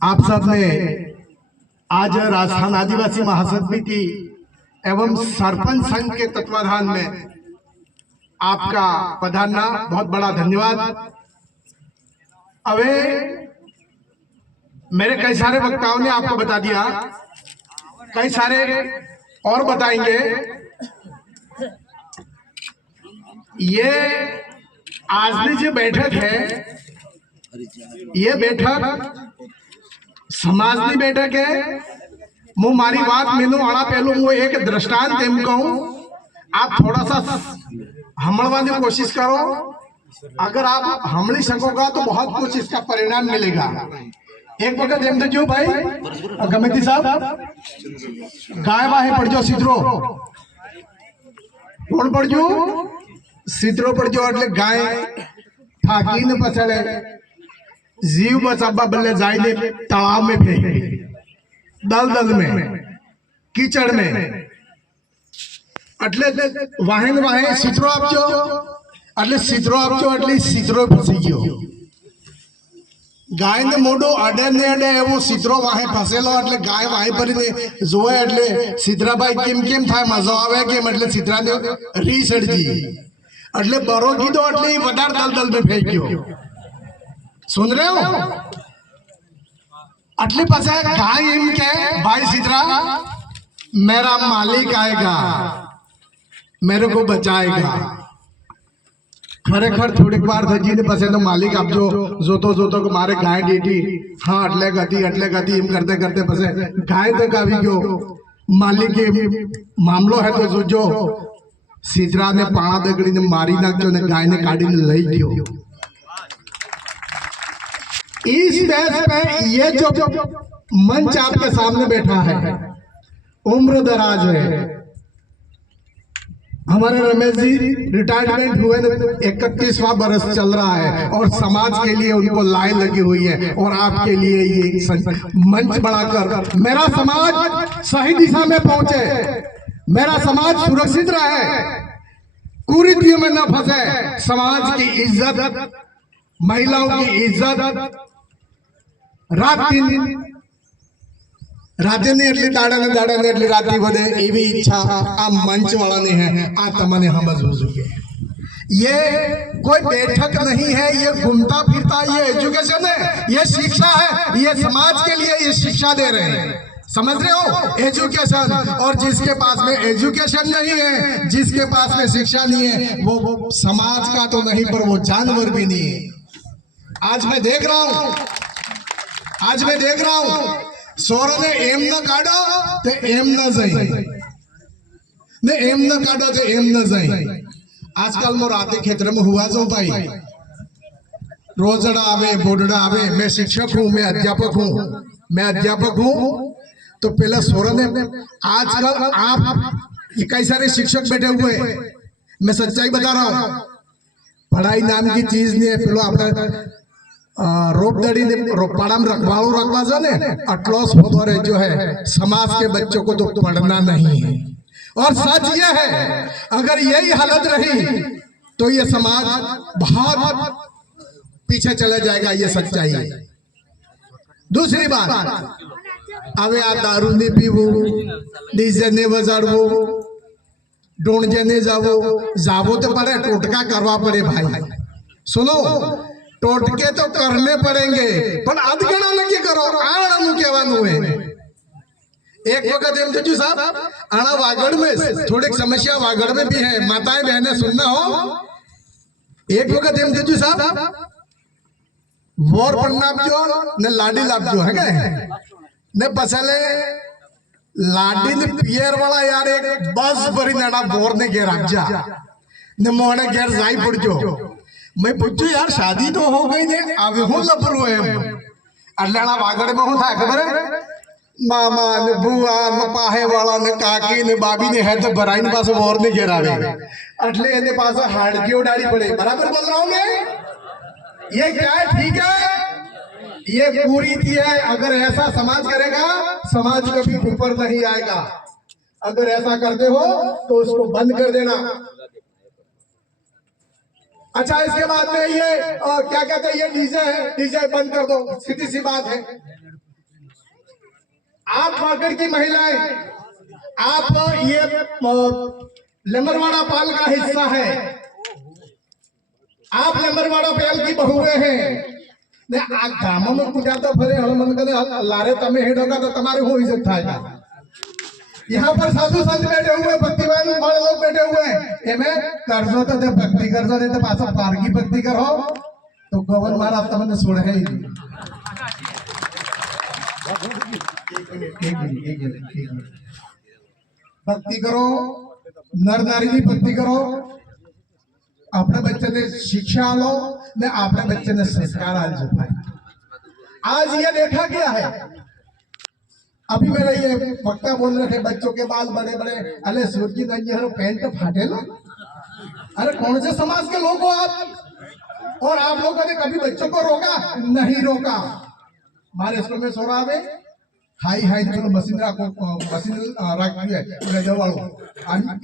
आप सब ने आज राजस्थान आदिवासी महासमिति एवं सरपंच संघ के तत्वाधान में आपका पधारना बहुत बड़ा धन्यवाद। अबे मेरे कई सारे वक्ताओं ने आपको बता दिया, कई सारे और बताएंगे। ये आज की जो बैठक है, ये बैठक समाज की बैठक है। मु मारी बात मैनू आना पहलू वो एक दृष्टांत एम कहूं, आप थोड़ा सा हमड़वाने की कोशिश करो। अगर आप हमड़ी सकोगा तो बहुत कुछ इसका परिणाम मिलेगा। एक वक्त एम तो भाई गमेती साहब गाय वाहे पड़ जाओ सीधरो कौन पड़ जो सीधरो पड़ जाओ એટલે ગાય થાકીને પછાડે जीव बचाबा बल्ले जाए तालाब में फेंक दलदल में कीचड़ में એટલે વાહેન વાહે सीतरो आपजो એટલે सीतरो आपजो એટલે सीतरो फसी गयो। गाय ने मोडो अडे ने अडे एवो सीतरो वाहे फसेलो એટલે गाय वाहे पर जोए એટલે सीतराबाई केम केम थाय मजा आवे केम એટલે सीतरा ने री सड़जी એટલે बरो कीधो એટલે वडार दलदल में फेंक गयो। सुन रहे हो? अटले पास गाय एम के भाई सीतरा मेरा मालिक आएगा, मेरे को बचाएगा। खरेखर थोड़ी बार थी ने पसे तो मालिक अब जोतो को मारे गाय डीटी हाँ अटले गति एम करते करते पसे गाय तक आवी गयो। मालिक के मामलो है तो जो सीतरा ने पाणा दगड़ी ने मारी नाख्यो ने गाय ने काढ़ी ने लई गयो। इस बेस पे ये जो मंच आपके सामने बैठा है उम्र दराज है। हमारे रमेश जी रिटायरमेंट हुए 31वां बरस चल रहा है और समाज के लिए उनको लाइन लगी हुई है और आपके लिए ये मंच बढ़ाकर मेरा समाज सही दिशा में पहुंचे, मेरा समाज सुरक्षित रहे, कुरीतियों में न फंसे, समाज की इज्जत, महिलाओं की इज्जत रात दिन राते ने एटली दाड़ा ने एटली राती बदे एवी इच्छा आ मंच वाला ने है। आ तमने हम के ये कोई बैठक नहीं है, ये घूमता फिरता ये एजुकेशन है, ये शिक्षा है, ये समाज के लिए ये शिक्षा दे रहे हैं। समझ रहे हो? एजुकेशन। और जिसके पास में एजुकेशन नहीं है, जिसके पास में शिक्षा नहीं है, वो समाज का तो नहीं पर वो जानवर भी नहीं है। आज मैं देख रहा हूं सोर ने एम न काढ़ो तो एम न जाई ने एम न काढ़ो तो एम न जाई। आजकल मो राते क्षेत्र में हुआ जो भाई रोजड़ा आवे बोडड़ा आवे। मैं शिक्षक हूं, मैं अध्यापक हूं। तो पहला सोर ने आजकल आप कई सारे शिक्षक बैठे हुए, मैं सच्चाई बता रहा हूं। पढ़ाई नाम की चीज नहीं है। पेलो आपने रोपदड़ी ने रोपाड़ाम रखवाड़ो रखवा जो ने अटलो सोरे जो है समाज के बच्चों को तो पढ़ना नहीं है। और सच ये है अगर यही हालत रही तो ये समाज बहुत पीछे चले जाएगा, ये सच्चाई है। दूसरी बात, अबे आ दारू नहीं पीवो, डीजे ने बजाड़वो, डोंजे ने जावो तो पड़े, टोटका करवा पड़े भाई। सुनो, टोटके तो करने पड़ेंगे पर अधगणा नक्की करो। आना नु कहवानु है। एक वक्त एम तो साहब आना वागड़ में थोड़ी समस्या वागड़ में भी है, माताएं बहनें सुनना हो। एक वक्त एम तो साहब वोर पन्नाब जो ने लाडी लाभ जो है ने पसले लाडी ने पियर वाला यार एक बस भरी नाड़ा बोर ने घेर जा ने मोहने घेर जाई पड़ जो। मैं पूछू यार शादी तो हो गई ने अब हूँ लपरू है अल्लाह वागड़ में हूँ था खबर है। मामा ने बुआ ने पाहे वाला ने काकी ने बाबी ने है तो बराई ने पास और ने घेरावे अटले ने पास हाड़की उड़ाड़ी पड़े। बराबर बोल रहा हूँ मैं? ये क्या है? ठीक है, ये पूरी थी है। अगर ऐसा समाज करेगा समाज कभी ऊपर नहीं आएगा। अगर ऐसा करते हो तो उसको बंद कर देना। अच्छा, इसके बाद में ये क्या कहते हैं, ये डीजे है, डीजे बंद कर दो, सीधी सी बात है। आप मार्केट की महिलाएं, आप ये लेमरवाड़ा पाल का हिस्सा है, आप लेमरवाड़ा पाल की बहुएं हैं ने आ गामों में कुटाता फरे हनुमान करे लारे तमे हेडोगा तो तुम्हारे हो इज्जत थाएगा। यहाँ पर साधु संत बैठे हुए, भक्तिवान वाले लोग बैठे हुए हैं, एमें कर्जो तो दे, भक्ति कर्जो दे, तो पासा पारगी भक्ति करो तो गोवन महाराज तमने सुन है ही नहीं। एक मिनट भक्ति करो, नर नारी की भक्ति करो, अपने बच्चे ने शिक्षा लो ने अपने बच्चे ने संस्कार आज पाए। आज ये देखा गया है, अभी मेरे ये वक्ता बोल रहे थे बच्चों के बाल बड़े बड़े, अरे सूर्य दंगे पैंट फाटे लो, अरे कौन से समाज के लोग हो आप? और आप लोगों ने कभी बच्चों को रोका? नहीं रोका। हमारे स्कूल में सोरा में हाई हाई तो मशीन राखी है जवाड़ो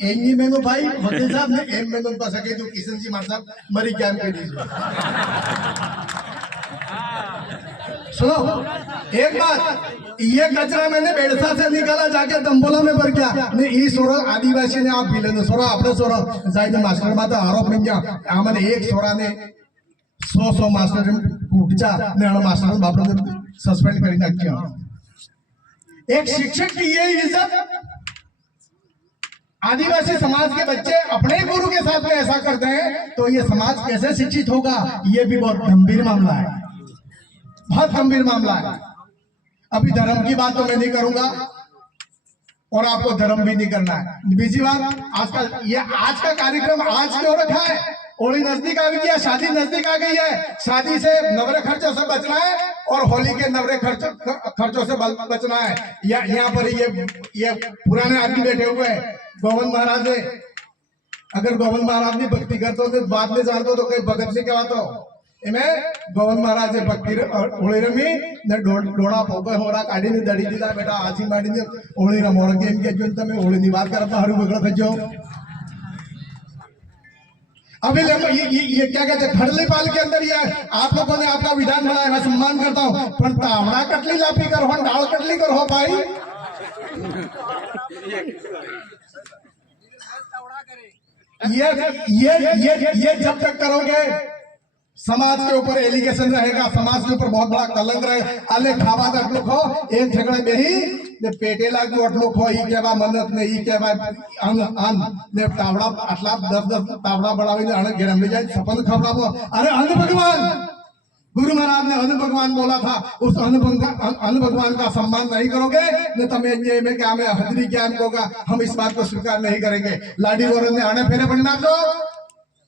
एंगी मेनू भाई वकील साहब ने एम मेनू पास के जो किशन जी मार साहब मरी कैम के दीजिए। सुनो एक बात, ये कचरा मैंने बेड़सा से निकाला जाके दंबोला में भर गया ने ई सोरा आदिवासी ने आप बिलन सोरा आपने सोरा जायद मास्टर माता आरोप में गया आमने एक सोरा ने 100 मास्टर कुटचा ने मास्टर बाप ने सस्पेंड कर दिया। एक शिक्षक की ये इज्जत, आदिवासी समाज के बच्चे अपने गुरु के साथ में ऐसा करते हैं तो ये समाज कैसे शिक्षित होगा? ये भी बहुत गंभीर मामला है, बहुत गंभीर मामला है। अभी धर्म की बात तो मैं नहीं करूंगा और आपको धर्म भी नहीं करना है। बीजी बात, आजकल ये आज का कार्यक्रम आज क्यों रखा है? होली नजदीक आ गई है, शादी नजदीक आ गई है, शादी से नवरे खर्चों से बचना है और होली के नवरे खर्चों से बचना है। यहाँ पर ये पुराने आदमी बैठे हुए हैं, गोविंद महाराज है, अगर गोविंद महाराज ने भक्ति करते तो बाद में जानते तो कहीं भगत नहीं कहवातो। इमें गोविंद महाराज भक्ति होली रमी ने डोड़ा पोपे होरा काढ़ी ने दड़ी दीदा बेटा आसी माड़ी ने होली रमोर के इनके जो तमे होली निवास करता हरू बगड़ खजो। अभी ये क्या कहते हैं, खड़ली पाल के अंदर ये आप लोगों ने आपका विधान बनाया, मैं सम्मान करता हूँ, पर तावड़ा कटली लापी करो, डाल कटली करो भाई। ये जब तक करोगे समाज के ऊपर एलिगेशन रहेगा, समाज के ऊपर बहुत बड़ा कलंक रहेगा। अले खावा अटलुक हो एक झगड़े में ही ने पेटे लागू अटलुक हो, ई केवा मन्नत ने ई केवा अन ने तावड़ा अटला 10 तावड़ा बढ़ावी ने अण घेरम ले जाए सपन खबरावो। अरे अन्न भगवान, गुरु महाराज ने अन्न भगवान बोला था, उस अन्न भगवान का सम्मान नहीं करोगे ने तमे ये में क्या में हजरी क्या होगा, हम इस बात को स्वीकार नहीं करेंगे। लाडी गोरन ने आने फेरे बनना दो,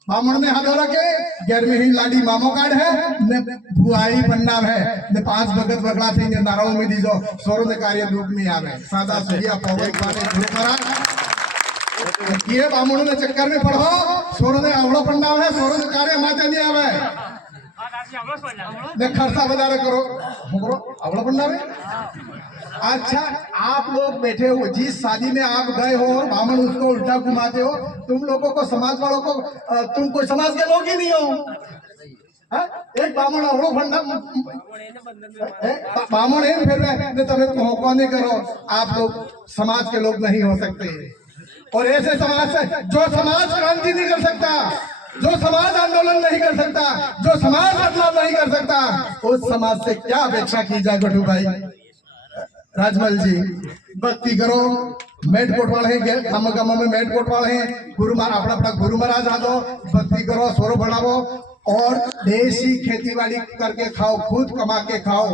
बामण ने हाथ रखे, गैर में ही लाडी मामो कार्ड है ने बुआई बनना है ने 5 भगत बगड़ा थी ने नारायण में दीजो सोरो ने कार्य रूप में आवे सादा सुजिया पवन पाने गुरु महाराज ये बामण ने चक्कर में पढ़ो, सोरो ने अवलो पन्ना है, सोरो ने कार्य माते नहीं आवे ने खर्चा बजारे करो अवलो पन्ना में। अच्छा, आप लोग बैठे हो, जिस शादी में आप गए हो बामण उसको उल्टा घुमाते हो, तुम लोगों को समाज वालों को तुम कोई समाज के लोग ही नहीं हो। एक बामण अवड़ो फंडा बामण है फिर तुम्हें कौन करो, आप लोग समाज के लोग नहीं हो सकते। और ऐसे समाज से जो समाज क्रांति नहीं कर सकता, जो समाज आंदोलन नहीं कर सकता, जो समाज बदलाव नहीं कर सकता, उस समाज से क्या अपेक्षा की जाए? गठू भाई राजमल जी भक्ति करो, मेट कोट वाले हैं, गामा गामा में मेट कोट वाले हैं, गुरु महाराज अपना अपना गुरु महाराज आ दो, भक्ति करो, स्वरो बढ़ाओ और देसी खेतीबाड़ी करके खाओ, खुद कमा के खाओ।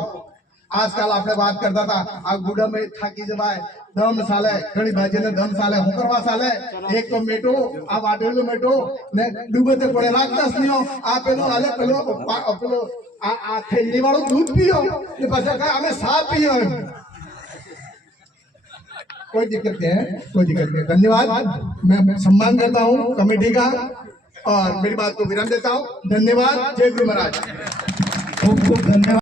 आजकल आपने बात करता था आ गुड़ा में थाकी जमाए दम साले घड़ी भाजी ने दम साले होकरवा साले एक तो मेटो आप आटेलो मेटो ने डूबे ते पड़े लागतास नहीं हो आ पेलो आले पेलो आ थैली वालो दूध पियो ने पाछा का हमें साफ पियो। कोई दिक्कत नहीं है, कोई दिक्कत नहीं। धन्यवाद, मैं सम्मान करता हूँ कमेटी का और मेरी बात को विराम देता हूँ। धन्यवाद। जय गुरु महाराज। खूब खूब धन्यवाद।